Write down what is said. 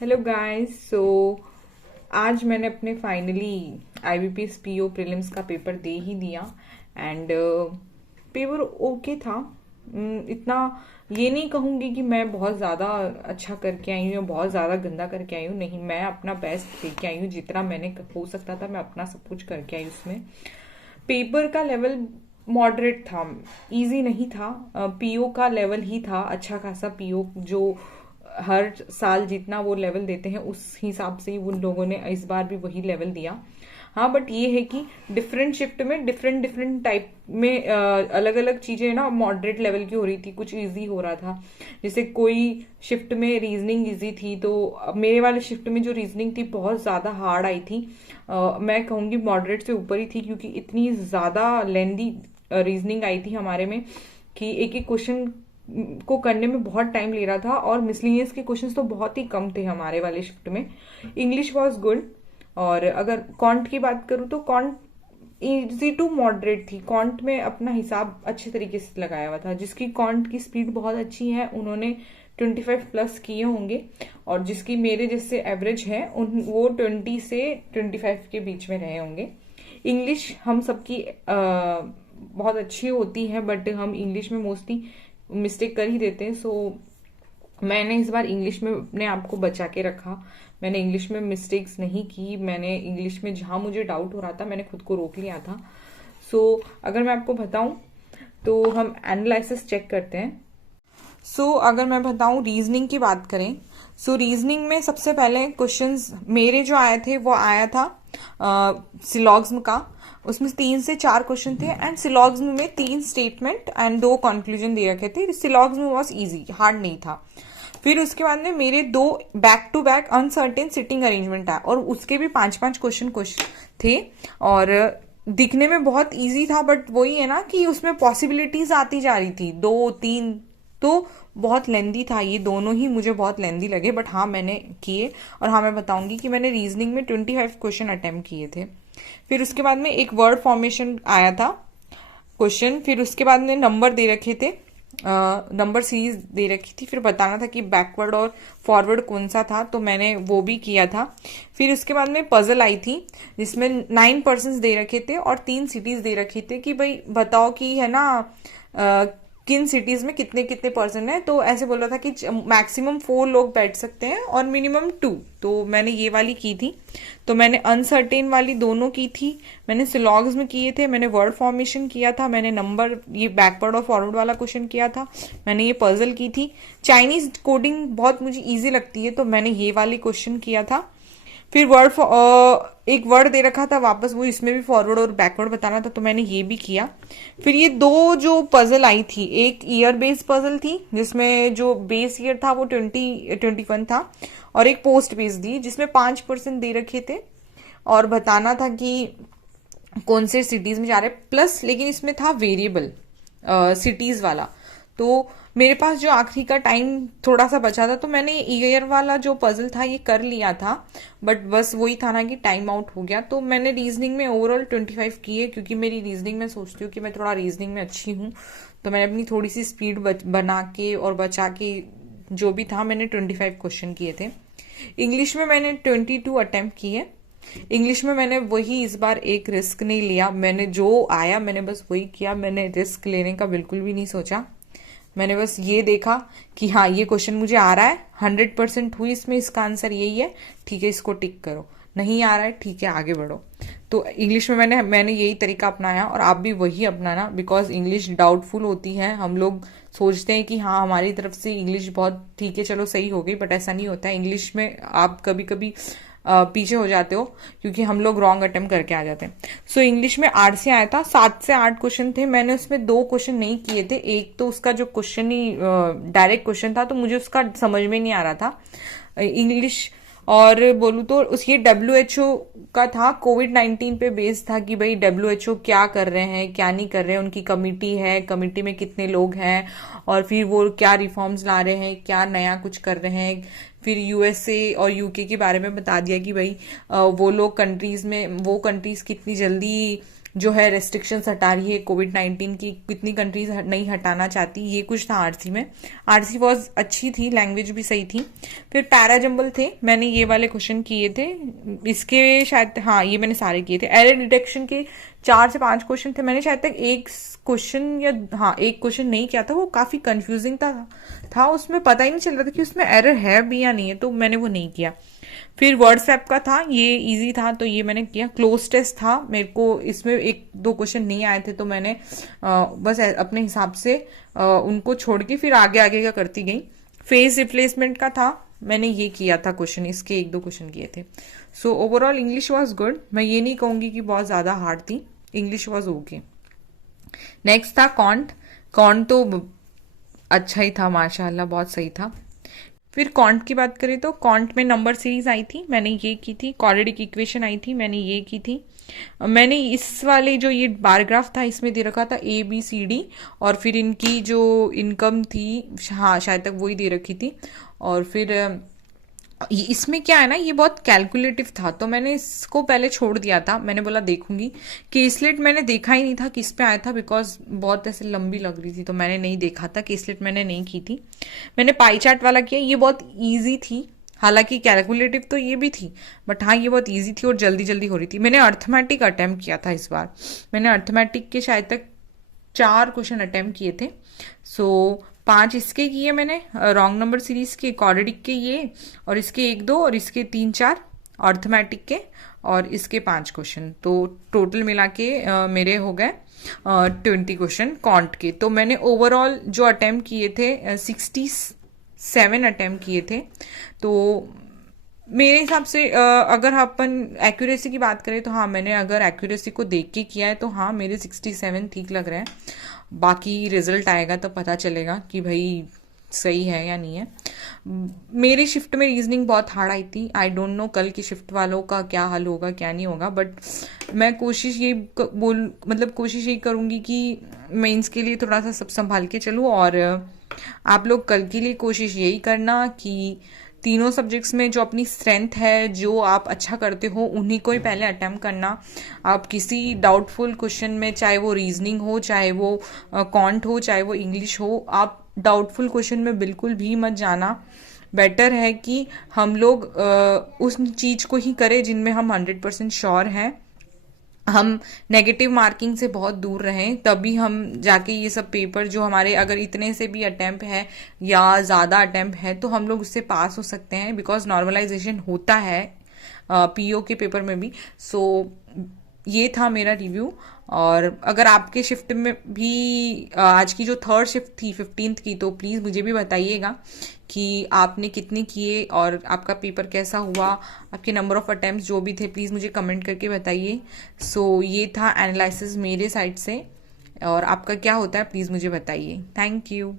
Hello guys. आज मैंने अपने फाइनली आईबीपीएस पीओ प्रीलिम्स का पेपर दे ही दिया एंड पेपर ओके था। इतना ये नहीं कहूँगी कि मैं बहुत ज़्यादा अच्छा करके आई हूँ या बहुत ज़्यादा गंदा करके आई हूँ। नहीं, मैं अपना बेस्ट दे के आई हूँ। जितना मैंने हो सकता था मैं अपना सब कुछ करके आई उसमें। पेपर का लेवल मॉडरेट था, इजी नहीं था। पीओ का लेवल ही था, अच्छा खासा पीओ जो हर साल जितना वो लेवल देते हैं उस हिसाब से ही उन लोगों ने इस बार भी वही लेवल दिया। हाँ, बट ये है कि डिफरेंट शिफ्ट में डिफरेंट डिफरेंट टाइप में अलग अलग चीजें ना मॉडरेट लेवल की हो रही थी, कुछ इजी हो रहा था। जैसे कोई शिफ्ट में रीजनिंग इजी थी, तो मेरे वाले शिफ्ट में जो रीजनिंग थी बहुत ज्यादा हार्ड आई थी। मैं कहूंगी मॉडरेट से ऊपर ही थी, क्योंकि इतनी ज्यादा लेंदी रीजनिंग आई थी हमारे में कि एक एक क्वेश्चन को करने में बहुत टाइम ले रहा था, और मिसलिनियस के क्वेश्चंस तो बहुत ही कम थे हमारे वाले शिफ्ट में। English was good. और अगर कॉन्ट की बात करूँ तो कॉन्ट इजी टू मॉडरेट थी। कॉन्ट में अपना हिसाब अच्छे तरीके से लगाया हुआ था। जिसकी कॉन्ट की स्पीड बहुत अच्छी है उन्होंने 25 प्लस किए होंगे, और जिसकी मेरे जैसे एवरेज है उन वो 20 से 25 के बीच में रहे होंगे। इंग्लिश हम सबकी बहुत अच्छी होती है, बट हम इंग्लिश में मोस्टली मिस्टेक कर ही देते हैं। मैंने इस बार इंग्लिश में अपने आप को बचा के रखा। मैंने इंग्लिश में मिस्टेक्स नहीं की। मैंने इंग्लिश में जहां मुझे डाउट हो रहा था मैंने खुद को रोक लिया था। अगर मैं आपको बताऊं तो हम एनालिसिस चेक करते हैं। अगर मैं बताऊं रीजनिंग की बात करें, रीजनिंग में सबसे पहले क्वेश्चंस मेरे जो आए थे वो आया था सिलॉग्ज्म का। उसमें 3 से 4 क्वेश्चन थे, एंड सिलॉग्ज्म में 3 स्टेटमेंट एंड 2 कंक्लूजन दे रखे थे। सिलॉग्ज्म वॉज इजी, हार्ड नहीं था। फिर उसके बाद में मेरे 2 back to back uncertain sitting arrangement आया, और उसके भी 5-5 क्वेश्चन थे। और दिखने में बहुत इजी था, बट वही है ना कि उसमें पॉसिबिलिटीज आती जा रही थी, 2-3, तो बहुत लेंदी था। ये दोनों ही मुझे बहुत लेंदी लगे, बट हाँ मैंने किए। और हाँ, मैं बताऊंगी कि मैंने रीजनिंग में 25 क्वेश्चन अटेम्प्ट किए थे। फिर उसके बाद में एक वर्ड फॉर्मेशन आया था क्वेश्चन। फिर उसके बाद में नंबर दे रखे थे, नंबर सीरीज दे रखी थी। फिर बताना था कि बैकवर्ड और फॉरवर्ड कौन सा था, तो मैंने वो भी किया था। फिर उसके बाद में पजल आई थी जिसमें 9 पर्सन्स दे रखे थे और 3 सिटीज दे रखे थे कि भाई बताओ कि है ना किन सिटीज में कितने कितने पर्सन है। तो ऐसे बोला था कि मैक्सिमम 4 लोग बैठ सकते हैं और मिनिमम 2। तो मैंने ये वाली की थी। तो मैंने अनसर्टेन वाली दोनों की थी। मैंने सिलॉग्स में किए थे, मैंने वर्ड फॉर्मेशन किया था, मैंने नंबर ये बैकवर्ड और फॉरवर्ड वाला क्वेश्चन किया था, मैंने ये पजल की थी। चाइनीज कोडिंग बहुत मुझे ईजी लगती है, तो मैंने ये वाली क्वेश्चन किया था। फिर एक वर्ड दे रखा था वापस, वो इसमें भी फॉरवर्ड और बैकवर्ड बताना था, तो मैंने ये भी किया। फिर ये 2 जो पजल आई थी, एक ईयर बेस्ड पजल थी जिसमें जो बेस ईयर था वो 2021 था, और एक पोस्ट बेस्ड थी जिसमें 5% दे रखे थे और बताना था कि कौन से सिटीज में जा रहे हैं प्लस। लेकिन इसमें था वेरिएबल सिटीज वाला। तो मेरे पास जो आखिरी का टाइम थोड़ा सा बचा था, तो मैंने ईयर वाला जो पजल था ये कर लिया था, बट बस वही था ना कि टाइम आउट हो गया। तो मैंने रीजनिंग में ओवरऑल 25 किए, क्योंकि मेरी रीजनिंग में सोचती हूँ कि मैं थोड़ा रीजनिंग में अच्छी हूँ। तो मैंने अपनी थोड़ी सी स्पीड बना के और बचा के जो भी था मैंने 25 क्वेश्चन किए थे। इंग्लिश में मैंने 22 अटेम्प्ट किए। इंग्लिश में मैंने वही इस बार एक रिस्क नहीं लिया। मैंने जो आया मैंने बस वही किया। मैंने रिस्क लेने का बिल्कुल भी नहीं सोचा। मैंने बस ये देखा कि हाँ ये क्वेश्चन मुझे आ रहा है, 100% हुई इसमें, इसका आंसर यही है, ठीक है इसको टिक करो। नहीं आ रहा है, ठीक है आगे बढ़ो। तो इंग्लिश में मैंने यही तरीका अपनाया, और आप भी वही अपनाना, बिकॉज इंग्लिश डाउटफुल होती है। हम लोग सोचते हैं कि हाँ हमारी तरफ से इंग्लिश बहुत ठीक है, चलो सही हो गई, बट ऐसा नहीं होता है। इंग्लिश में आप कभी कभी पीछे हो जाते हो, क्योंकि हम लोग रॉन्ग अटेम्प्ट करके आ जाते हैं। इंग्लिश में 8 से आया था, 7 से 8 क्वेश्चन थे। मैंने उसमें 2 क्वेश्चन नहीं किए थे। एक तो उसका जो क्वेश्चन ही डायरेक्ट क्वेश्चन था, तो मुझे उसका समझ में नहीं आ रहा था इंग्लिश। और बोलूँ तो ये WHO का था, कोविड-19 पे बेस्ड था कि भाई WHO क्या कर रहे हैं क्या नहीं कर रहे हैं, उनकी कमिटी है, कमिटी में कितने लोग हैं, और फिर वो क्या रिफॉर्म्स ला रहे हैं, क्या नया कुछ कर रहे हैं। फिर USA और UK के बारे में बता दिया कि भाई वो लोग कंट्रीज में, वो कंट्रीज कितनी जल्दी जो है रेस्ट्रिक्शंस हटा रही है कोविड-19 की, कितनी कंट्रीज नहीं हटाना चाहती, ये कुछ था आरसी में। आरसी वॉज अच्छी थी, लैंग्वेज भी सही थी। फिर पैराजंबल थे, मैंने ये वाले क्वेश्चन किए थे, इसके शायद हाँ ये मैंने सारे किए थे। एरर डिटेक्शन के 4 से 5 क्वेश्चन थे, मैंने शायद तक एक क्वेश्चन या हाँ एक क्वेश्चन नहीं किया था, वो काफी कंफ्यूजिंग था, उसमें पता ही नहीं चल रहा था कि उसमें एरर है भी या नहीं है, तो मैंने वो नहीं किया। फिर व्हाट्सएप का था, ये इजी था तो ये मैंने किया। क्लोज टेस्ट था, मेरे को इसमें 1-2 क्वेश्चन नहीं आए थे तो मैंने बस अपने हिसाब से उनको छोड़ के फिर आगे आगे का करती गई। फेस रिप्लेसमेंट का था, मैंने ये किया था क्वेश्चन, इसके 1-2 क्वेश्चन किए थे। So overall English was good, मैं ये नहीं कहूंगी कि बहुत ज्यादा हार्ड थी, इंग्लिश वॉज ओके। नेक्स्ट था कॉन्ट। कॉन्ट तो अच्छा ही था, माशाल्लाह बहुत सही था। फिर कॉन्ट की बात करें तो कॉन्ट में नंबर सीरीज आई थी, मैंने ये की थी। क्वाड्रेटिक इक्वेशन आई थी, मैंने ये की थी। मैंने इस वाले जो ये बारग्राफ था इसमें दे रखा था ABCD, और फिर इनकी जो इनकम थी हाँ शायद तक वही दे रखी थी। और फिर इसमें क्या है ना, ये बहुत कैलकुलेटिव था तो मैंने इसको पहले छोड़ दिया था, मैंने बोला देखूंगी। केसलेट मैंने देखा ही नहीं था किस पे आया था, बिकॉज बहुत ऐसे लंबी लग रही थी तो मैंने नहीं देखा था। केसलेट मैंने नहीं की थी। मैंने पाई चार्ट वाला किया, ये बहुत ईजी थी, हालांकि कैलकुलेटिव तो ये भी थी, बट हाँ ये बहुत ईजी थी और जल्दी जल्दी हो रही थी। मैंने अर्थमेटिक अटेम्प्ट किया था इस बार, मैंने अर्थमेटिक के शायद तक 4 क्वेश्चन अटेम्प्ट किए थे। सो 5 इसके किए मैंने, रॉन्ग नंबर सीरीज के, क्वाड्रेटिक के ये, और इसके 1-2 और इसके 3-4 अर्थमेटिक के, और इसके 5 क्वेश्चन। तो टोटल मिला के मेरे हो गए 20 क्वेश्चन कॉन्ट के। तो मैंने ओवरऑल जो अटेम्प्ट किए थे 67 अटेम्प्ट किए थे। तो मेरे हिसाब से अगर अपन एक्यूरेसी की बात करें तो हाँ मैंने अगर एक्यूरेसी को देख के किया है तो हाँ मेरे 67 ठीक लग रहे हैं। बाकी रिजल्ट आएगा तो पता चलेगा कि भाई सही है या नहीं है। मेरी शिफ्ट में रीजनिंग बहुत हार्ड आई थी, आई डोंट नो कल की शिफ्ट वालों का क्या हल होगा क्या नहीं होगा, बट मैं कोशिश ये कोशिश ये करूंगी कि मेंस के लिए थोड़ा सा सब संभाल के चलूँ। और आप लोग कल के लिए कोशिश यही करना कि तीनों सब्जेक्ट्स में जो अपनी स्ट्रेंथ है, जो आप अच्छा करते हो, उन्हीं को ही पहले अटेम्प्ट करना। आप किसी डाउटफुल क्वेश्चन में, चाहे वो रीजनिंग हो, चाहे वो कॉन्ट हो, चाहे वो इंग्लिश हो, आप डाउटफुल क्वेश्चन में बिल्कुल भी मत जाना। बेटर है कि हम लोग उस चीज को ही करें जिनमें हम 100% श्योर हैं, हम नेगेटिव मार्किंग से बहुत दूर रहें, तभी हम जाके ये सब पेपर जो हमारे अगर इतने से भी अटेम्प्ट है या ज़्यादा अटेम्प्ट है तो हम लोग उससे पास हो सकते हैं, बिकॉज नॉर्मलाइजेशन होता है PO के पेपर में भी। सो ये था मेरा रिव्यू। और अगर आपके शिफ्ट में भी आज की जो 3rd शिफ्ट थी 15th की, तो प्लीज़ मुझे भी बताइएगा कि आपने कितने किए और आपका पेपर कैसा हुआ, आपके नंबर ऑफ अटेम्प्ट्स जो भी थे प्लीज़ मुझे कमेंट करके बताइए। सो ये था एनालिसिस मेरे साइड से, और आपका क्या होता है प्लीज़ मुझे बताइए। Thank you.